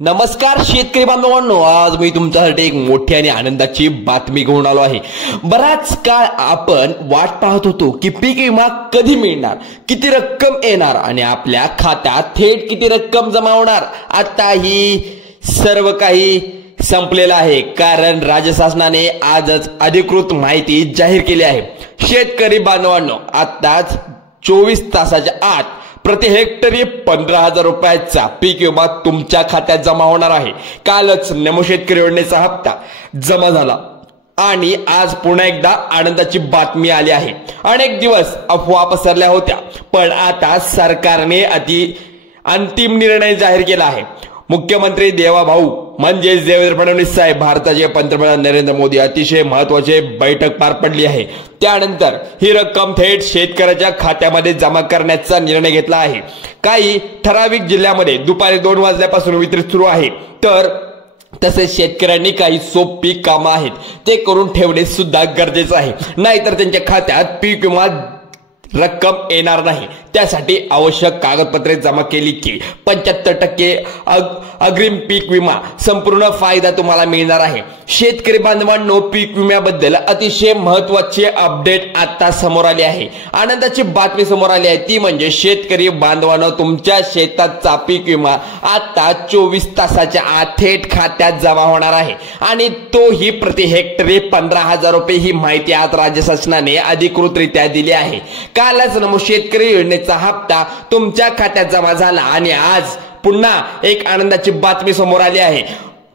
नमस्कार शेतकरी बांधवांनो, आज मी तुमच्यासाठी एक मोठी आणि आनंदाची बातमी घेऊन आलो आहे। बराच काळ आपण वाट पाहत होतो की पीक विमा कधी मिळणार, किती रक्कम येणार आणि आपल्या खात्यात थेट किती रक्कम जमा होणार। आता ही सर्व काही संपलेलं आहे, कारण राज्य शासनाने आजच अधिकृत माहिती जाहीर केली आहे। शेतकरी बांधवांनो, आताच 24 तासाच्या आत प्रति हेक्टरी 15,000 रुपयाचा पीक विमा तुमच्या खात्यात जमा होणार आहे। कालच नमो शेतकरी योजनेचा हप्ता जमा झाला आणि आज पुन्हा एकदा आनंदाची बातमी आली आहे। अनेक दिवस अफवा पसरल्या होत्या, पण आता सरकारने अंतिम निर्णय जाहीर केला आहे। मुख्यमंत्री देवाभाऊ म्हणजे देवेंद्र फडणवीस साहेब, भारताचे पंतप्रधान नरेंद्र मोदी अतिशय महत्त्वाची बैठक पार पडली आहे। त्यानंतर ही रक्कम थेट शेतकऱ्याच्या खात्यामध्ये जमा करण्याचा निर्णय घेतला आहे। काही ठराविक जिल्ह्यामध्ये दुपारी 2 वाजल्यापासून वितरित सुरू आहे, तर तसेच शेतकऱ्यांनी काही सोपी कामं आहेत ते करून ठेवणे सुद्धा गरजेचं आहे, नाहीतर त्यांच्या खात्यात पीक विमा रक्कम येणार नाही। त्यासाठी आवश्यक कागदपत्रे जमा केली की 75% अग्रिम पीक विमा संपूर्ण फायदा तुम्हाला मिळणार आहे। शेतकरी बांधवांनो, पीक विम्याबद्दल अतिशय महत्त्वाची अपडेट आता समोर आली आहे। आनंदाची बातमी समोर आली आहे, ती म्हणजे शेतकरी बांधवांनो, तुमच्या शेताचा पीक विमा आता 24 तासाच्या आत थेट खात्यात जमा होणार आहे आणि तोही प्रति हेक्टरी 15,000 रुपये। ही माहिती आज राज्य शासनाने अधिकृतरित्या दिली आहे। कालच नमो शेतकरी योजनेचा हप्ता तुमच्या खात्यात जमा झाला आणि आज पुन्हा एक आनंदाची बातमी समोर आली आहे।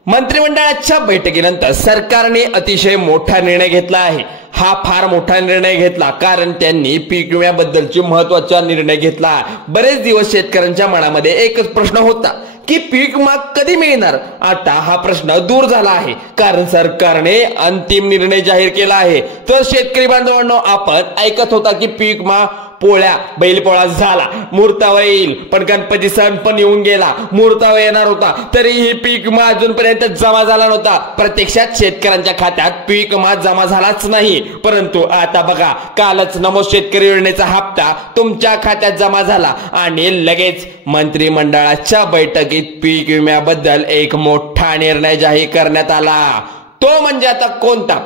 मंत्रिमंडळाच्या बैठकीनंतर सरकारने अतिशय मोठा निर्णय घेतला आहे। हा फार मोठा निर्णय घेतला कारण त्यांनी पीक विम्याबद्दलची महत्त्वाचा निर्णय घेतला। बरेच दिवस शेतकऱ्यांच्या मनामध्ये एकच प्रश्न होता की पीक विमा कधी मिळणार। आता हा प्रश्न दूर झाला आहे, कारण सरकारने अंतिम निर्णय जाहीर केला आहे। तर शेतकरी बांधवांनो, आपण ऐकत होता की पीक विमा पोळ्या बैलपोळा झाला, मुहूर्तावर येईल, पण गणपती सण पण येऊन गेला, मुहूर्तावर येणार होता, तरीही पीक विमा अजूनपर्यंत जमा झाला नव्हता। प्रत्यक्षात शेतकऱ्यांच्या खात्यात पीक विमा जमा झालाच नाही, परंतु आता बघा, कालच नमो शेतकरी योजनेचा हप्ता तुमच्या खात्यात जमा झाला आणि लगेच मंत्रिमंडळाच्या बैठकीत पीक विम्याबद्दल एक मोठा निर्णय जाहीर करण्यात आला। तो म्हणजे आता कोणता,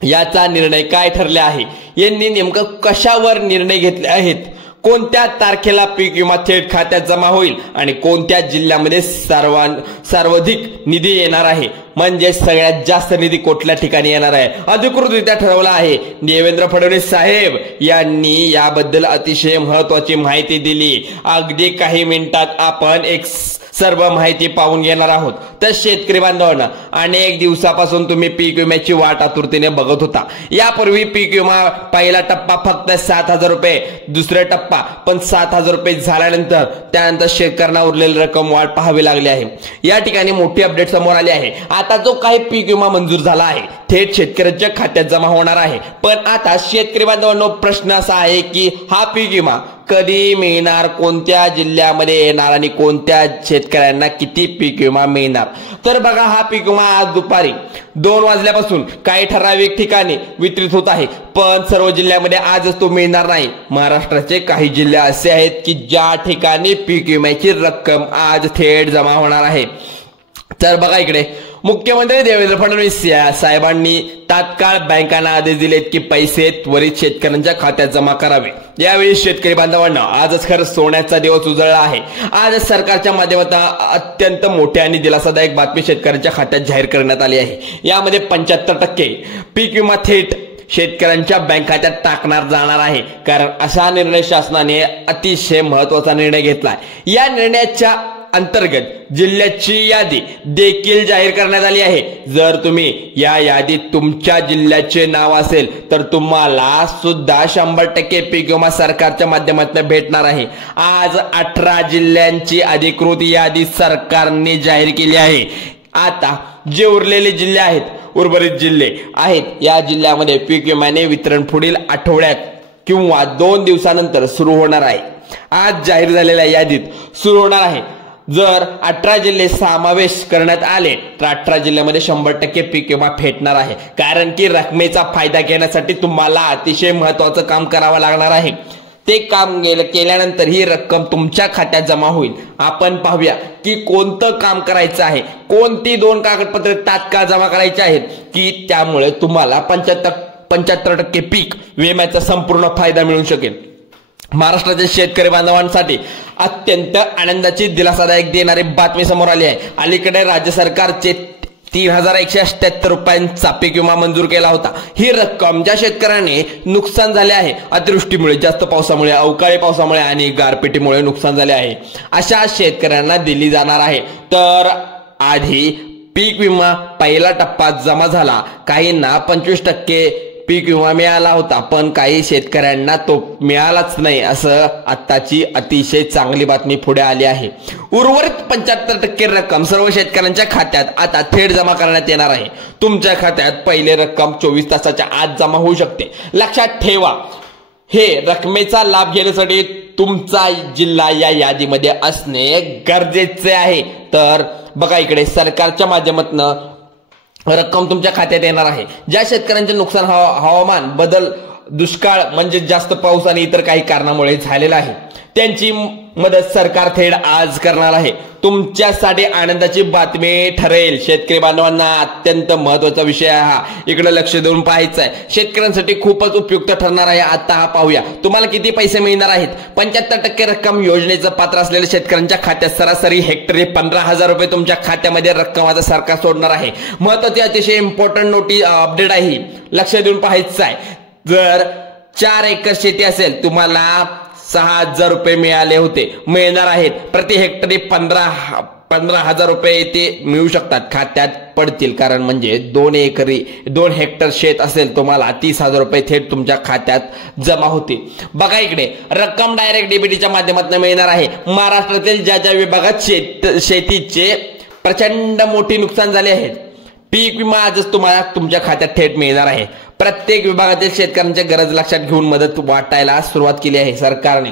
याचा निर्णय काय ठरले आहे, यांनी नेमकं कशावर निर्णय घेतले आहेत, कोणत्या तारखेला पीक विमा थेट खात्यात जमा होईल आणि कोणत्या जिल्ह्यामध्ये सर्वाधिक निधी येणार आहे, म्हणजे सगळ्यात जास्त निधी कुठल्या ठिकाणी येणार आहे, अधिकृतरित्या ठरवलं आहे। देवेंद्र फडणवीस साहेब यांनी याबद्दल अतिशय महत्त्वाची माहिती दिली। अगदी काही मिनिटात आपण एक सर्व माहिती पाहून घेणार आहोत। तर शेतकरी बांधवांना, अनेक दिवसापासून तुम्ही पीक विम्याची वाट आतुरतेने बघत होता। यापूर्वी पीक विमा पहिला टप्पा फक्त 7,000 रुपये, दुसरा टप्पा पण 7,000 रुपये झाल्यानंतर त्यानंतर शेतकऱ्यांना उरलेली रक्कम वाट पाहावी लागली आहे। या ठिकाणी मोठी अपडेट समोर आली आहे। आता जो काही पीक विमा मंजूर झाला आहे थेट शेतकऱ्यांच्या खात्यात जमा होणार आहे। पण आता शेतकरी बांधवांनो, प्रश्न असा आहे की हा पीक विमा कधी मिळणार, कोणत्या जिल्ह्यामध्ये येणार आणि कोणत्या शेतकऱ्यांना किती पीक विमा मिळणार। तर बघा, हा पीक विमा आज दुपारी 2 वाजल्यापासून काही ठराविक ठिकाणी वितरित होत आहे, पण सर्व जिल्ह्यामध्ये आजच तो मिळणार नाही। महाराष्ट्राचे काही जिल्हे असे आहेत की ज्या ठिकाणी पीक विम्याची रक्कम आज थेट जमा होणार आहे। तर बघा, इकडे मुख्यमंत्री देवेंद्र फडणवीस साहेबांनी तात्काळ बँकांना आदेश दिलेत की पैसे त्वरित शेतकऱ्यांच्या खात्यात जमा करावे। यावेळी शेतकरी बांधवांना आजच खरं सोन्याचा दिवस उजळला आहे। आज सरकारच्या माध्यमातून अत्यंत मोठी आणि दिलासादायक बातमी शेतकऱ्यांच्या खात्यात जाहीर करण्यात आली आहे। यामध्ये 75% पीक विमा थेट शेतकऱ्यांच्या बँक खात्यात टाकणार जाणार आहे, कारण असा निर्णय शासनाने अतिशय महत्त्वाचा निर्णय घेतला। या निर्णयाच्या अंतर्गत जिल्ह्याची यादी देखील जाहीर करण्यात आली आहे। जर तुम्ही या यादीत तुमच्या जिल्ह्याचे नाव असेल तर तुम्हाला सुद्धा 100% पीक विमा सरकारच्या माध्यमातून भेटणार आहे। आज 18 जिल्ह्यांची अधिकृत यादी सरकारने जाहीर केली आहे। आता जे उरलेले जिल्हे आहेत, उर्वरित जिल्हे आहेत, या जिल्ह्यामध्ये पीक विम्याने वितरण पुढील आठवड्यात किंवा 2 दिवसानंतर सुरू होणार आहे। आज जाहीर झालेल्या यादीत सुरू होणार आहे। जर 18 जिल्हे समावेश करण्यात आले तर 18 जिल्ह्यामध्ये 100% पीक विमा भेटणार आहे, कारण की रकमेचा फायदा घेण्यासाठी तुम्हाला अतिशय महत्त्वाचं काम करावं लागणार आहे। ते काम केल्यानंतर ही रक्कम तुमच्या खात्यात जमा होईल। आपण पाहूया की कोणतं काम करायचं आहे, कोणती 2 कागदपत्रे तात्काळ जमा करायची आहेत की त्यामुळे तुम्हाला 75% पीक विम्याचा संपूर्ण फायदा मिळू शकेल। महाराष्ट्राच्या शेतकरी बांधवांसाठी अत्यंत आनंदाची दिलासादायक देणारी बातमी समोर आली आहे। अलीकडे राज्य सरकारचे 3178 रुपयांचा पीक विमा मंजूर केला होता। ही रक्कम ज्या शेतकऱ्यांनी नुकसान झाले आहे, अतिवृष्टीमुळे, जास्त पावसामुळे, अवकाळी पावसामुळे आणि गारपिटीमुळे नुकसान झाले आहे, अशा शेतकऱ्यांना दिली जाणार आहे। तर आधी पीक विमा पहिला टप्पा जमा झाला, काहींना 25% पीक विमा मिळाला होता, पण काही शेतकऱ्यांना तो मिळालाच नाही, असं आत्ताची अतिशय चांगली बातमी पुढे आली आहे। उर्वरित 75% रक्कम सर्व शेतकऱ्यांच्या खात्यात आता थेट जमा करण्यात येणार आहे। तुमच्या खात्यात पहिली रक्कम 24 तासाच्या आत जमा होऊ शकते। लक्षात ठेवा, हे रकमेचा लाभ घेण्यासाठी तुमचा जिल्हा या यादीमध्ये असणे गरजेचे आहे। तर बघा इकडे सरकारच्या माध्यमातून रक्कम तुमच्या खात्यात येणार आहे। ज्या शेतकऱ्यांचे नुकसान हवामान बदल, दुष्काळ म्हणजे जास्त पाऊस आणि इतर काही कारणामुळे झालेला आहे, त्यांची मदत सरकार थेट आज करणार आहे। तुमच्यासाठी आनंदाची बातमी ठरेल। शेतकरी बांधवांना अत्यंत महत्त्वाचा विषय हा इकडे लक्ष देऊन पाहायचा आहे, शेतकऱ्यांसाठी खूपच उपयुक्त ठरणार आहे। आता हा पाहूया तुम्हाला किती पैसे मिळणार आहेत। 75% रक्कम योजनेचं पात्र असलेल्या शेतकऱ्यांच्या खात्यात सरासरी हेक्टरी 15,000 रुपये तुमच्या खात्यामध्ये रक्कम आता सरकार सोडणार आहे। महत्त्वाची अतिशय इम्पॉर्टंट नोटीस अपडेट आहे, लक्ष देऊन पाहायचं आहे। जर 4 एकर शेती असेल, तुम्हाला 6,000 रुपये मिळणार आहेत। प्रति हेक्टरी 15,000 रुपये ते मिळू शकतात, खात्यात पडतील। कारण म्हणजे 2 हेक्टर शेत असेल, तुम्हाला 30,000 रुपये थेट तुमच्या खात्यात जमा होतील। बघा इकडे रक्कम डायरेक्ट डीबीटीच्या माध्यमातून मिळणार आहे। महाराष्ट्रातील ज्या विभागात शेतीचे प्रचंड मोठे नुकसान झाले आहेत, पीक विमा आजच तुम्हाला तुमच्या खात्यात थेट मिळणार आहे। प्रत्येक विभागातील शेतकऱ्यांची गरज लक्षात घेऊन मदत वाटायला सुरुवात केली आहे सरकारने।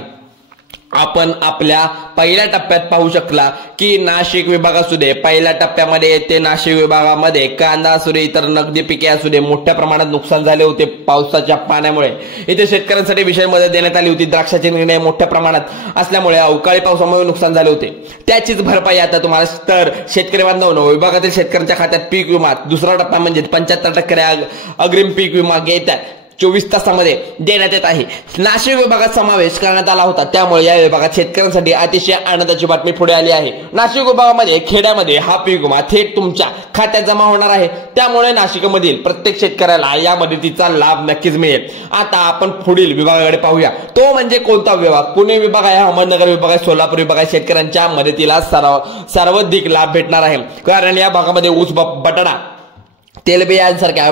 आपण आपल्या पहिल्या टप्प्यात पाहू शकला की नाशिक विभाग असू दे, पहिल्या टप्प्यामध्ये येते नाशिक विभागामध्ये कांदा असू दे, इतर नगदी पिके असू दे, मोठ्या प्रमाणात नुकसान झाले होते पावसाच्या पाण्यामुळे। इथे शेतकऱ्यांसाठी विशेष मदत देण्यात आली होती। द्राक्षाचे निर्णय मोठ्या प्रमाणात असल्यामुळे अवकाळी पावसामुळे नुकसान झाले होते, त्याचीच भरपाई आता तुम्हाला तर शेतकरी बांधवांनो विभागातील शेतकऱ्यांच्या खात्यात पीक विमा दुसरा टप्पा म्हणजे 75% अग्रिम पीक विमा घेतात 24 तासामध्ये देण्यात येत आहे। नाशिक विभागात समावेश करण्यात आला होता, त्यामुळे या विभागात शेतकऱ्यांसाठी अतिशय आनंदाची बातमी पुढे आली आहे। नाशिक विभागामध्ये खेड्यामध्ये हा पीक विमा थेट तुमच्या खात्यात जमा होणार आहे, त्यामुळे नाशिकमधील प्रत्येक शेतकऱ्याला या मदतीचा लाभ नक्कीच मिळेल। आता आपण पुढील विभागाकडे पाहूया, तो म्हणजे कोणता विभाग? पुणे विभाग आहे, अहमदनगर विभाग आहे, सोलापूर विभाग आहे। शेतकऱ्यांच्या मदतीला सर्वाधिक लाभ भेटणार आहे, कारण या भागामध्ये ऊस, बटाटा, तेलबिया यांसारख्या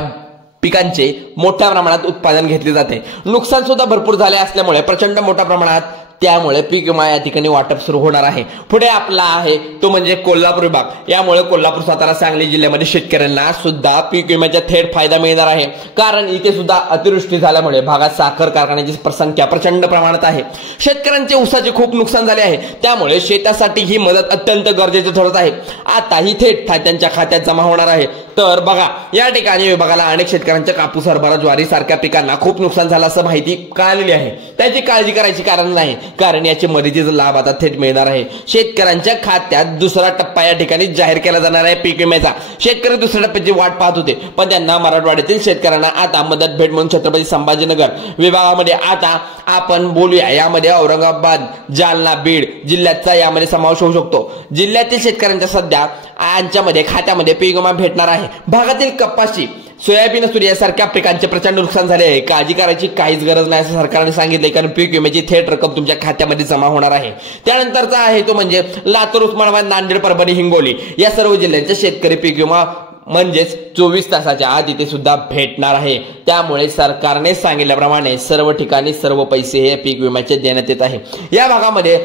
पिकांचे मोठ्या प्रमाणात उत्पादन घेतले जाते। नुकसान सुद्धा भरपूर झाले असल्यामुळे प्रचंड मोठ्या प्रमाणात त्यामुळे पीक विमा या ठिकाणी वाटप सुरू होणार आहे। पुढे आपला आहे तो म्हणजे कोल्हापूर विभाग। यामुळे कोल्हापूर, सातारा, सांगली जिल्ह्यामध्ये शेतकऱ्यांना सुद्धा पीक विम्याचा थेट फायदा मिळणार आहे, कारण इथे सुद्धा अतिवृष्टी झाल्यामुळे भागात साखर कारखान्याची संख्या प्रचंड प्रमाणात आहे। शेतकऱ्यांचे ऊसाचे खूप नुकसान झाले आहे, त्यामुळे शेतासाठी ही मदत अत्यंत गरजेची ठरत आहे। आता ही थेट त्यांच्या खात्यात जमा होणार आहे। तर बघा या ठिकाणी विभागाला अनेक शेतकऱ्यांच्या कापूस, हरभरा, ज्वारी सारख्या पिकांना खूप नुकसान झालं असं माहिती कळालेली आहे। त्याची काळजी करायची कारण नाही, कारण याची मदतीचा लाभ आता थेट मिळणार आहे। शेतकऱ्यांच्या खात्यात दुसरा टप्पा या ठिकाणी जाहीर केला जाणार आहे पीक विम्याचा। शेतकरी दुसऱ्या टप्प्याची वाट पाहत होते, पण त्यांना मराठवाड्यातील शेतकऱ्यांना आता मदत भेट म्हणून छत्रपती संभाजीनगर विभागामध्ये आता आपण बोलूया। यामध्ये औरंगाबाद, जालना, बीड जिल्ह्याचा यामध्ये समावेश होऊ शकतो। जिल्ह्यातील शेतकऱ्यांच्या सध्या यांच्यामध्ये खात्यामध्ये पीक विमा भेटणार आहे। भागातील कपाशी, सोयाबीन असू यासारख्या पिकांचे प्रचंड नुकसान झाले आहे, काळजी करायची काहीच गरज नाही असं सरकारने सांगितले, कारण पीक विम्याची थेट रक्कम तुमच्या खात्यामध्ये जमा होणार आहे। त्यानंतरचा आहे तो म्हणजे लातूर, उस्मानाबाद, नांदेड, परभणी, हिंगोली या सर्व जिल्ह्यांचे शेतकरी पीक विमा म्हणजेच 24 तासाच्या आत इथे सुद्धा भेटणार आहे। त्यामुळे सरकारने सांगितल्याप्रमाणे सर्व ठिकाणी सर्व पैसे हे पीक विम्याचे देण्यात येत आहे। या भागामध्ये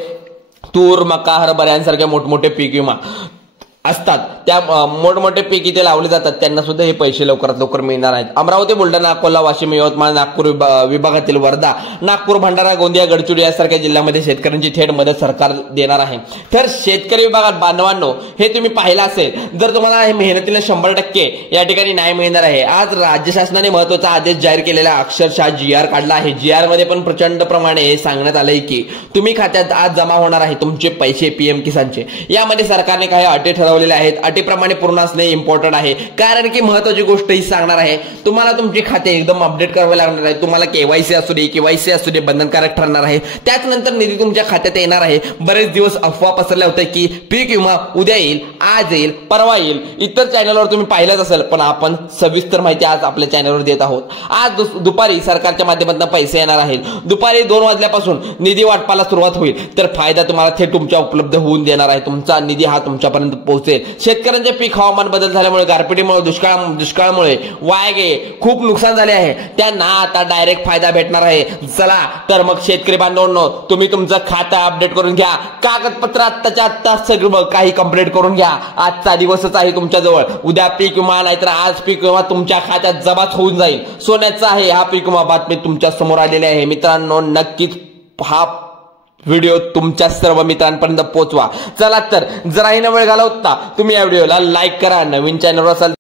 तूर, मका, हरभरा यांसारखे मोठमोठे पीक विमा असतात, त्या मोठमोठे पीक इथे लावले जातात त्यांना सुद्धा हे पैसे लवकरात लवकर मिळणार आहेत. अमरावती, बुलढाणा, अकोला, वाशिम, यवतमाळ, नागपूर विभागातील वर्धा, नागपूर, भंडारा, गोंदिया, गडचिरोली यासारख्या जिल्ह्यामध्ये शेतकऱ्यांची थेट मदत सरकार देणार आहे. तर शेतकरी विभागात बांधवांनो हे तुम्ही पाहिलं असेल, जर तुम्हाला हे मेहनतीला 100% या ठिकाणी न्याय मिळणार आहे. आज राज्य शासनाने महत्त्वाचा आदेश जाहीर केलेला, अक्षरशः GR काढला आहे. GR मध्ये पण प्रचंड प्रमाणे सांगण्यात आलंय की तुम्ही खात्यात आज जमा होणार आहे तुमचे पैसे PM किसानचे. यामध्ये सरकारने काही अटी ठरवलेल्या आहेत. अटीप्रमाणे पूर्ण असणे इम्पॉर्टंट आहे, कारण की महत्त्वाची गोष्ट ही सांगणार आहे, तुम्हाला तुमचे खाते एकदम अपडेट करावे लागणार आहे. तुम्हाला KYC असू दे, KYC असू दे बंधनकारक ठरणार आहे. त्यानंतर निधी तुमच्या खात्यात येणार आहे. बरेच दिवस अफवा पसरल्या होत्या की पीक विमा उद्या येईल, आज येईल, परवा येईल. इतर चॅनलवर तुम्ही पाहिलंच असेल, पण आपण सविस्तर माहिती आज आपल्या चॅनलवर देत आहोत. आज दुपारी सरकारच्या माध्यमातून पैसे येणार आहेत. दुपारी 2 वाजल्यापासून निधी वाटपाला सुरुवात होईल. तर फायदा तुम्हाला थेट तुमच्या उपलब्ध होऊन देणार आहे. तुमचा निधी हा तुमच्यापर्यंत पोहोचेल. शेतकऱ्यांचे पीक हवामान बदल झाल्यामुळे, गारपिटीमुळे, दुष्काळामुळे वाया गेले, खूप नुकसान झाले आहे, त्यांना आता डायरेक्ट फायदा भेटणार आहे. चला तर मग शेतकरी बांधवांनो, तुम्ही तुमचं खातं अपडेट करून घ्या. कागदपत्र आत्ताच्या आत्ता सगळं काही कंप्लीट करून घ्या. आजचा दिवसच आहे तुमच्याजवळ. उद्या पीक विमा नाहीतर आज पीक विमा तुमच्या खात्यात जमाच होऊन जाईल. सोन्याचा आहे हा पीक विमा. बातमी तुमच्या समोर आलेली आहे. मित्रांनो, नक्कीच हा व्हिडिओ तुमच्या सर्व मित्रांपर्यंत पोहोचवा. चला तर जराही न वेळ घालवता तुम्ही या व्हिडिओला लाईक करा. नवीन चॅनलवर असाल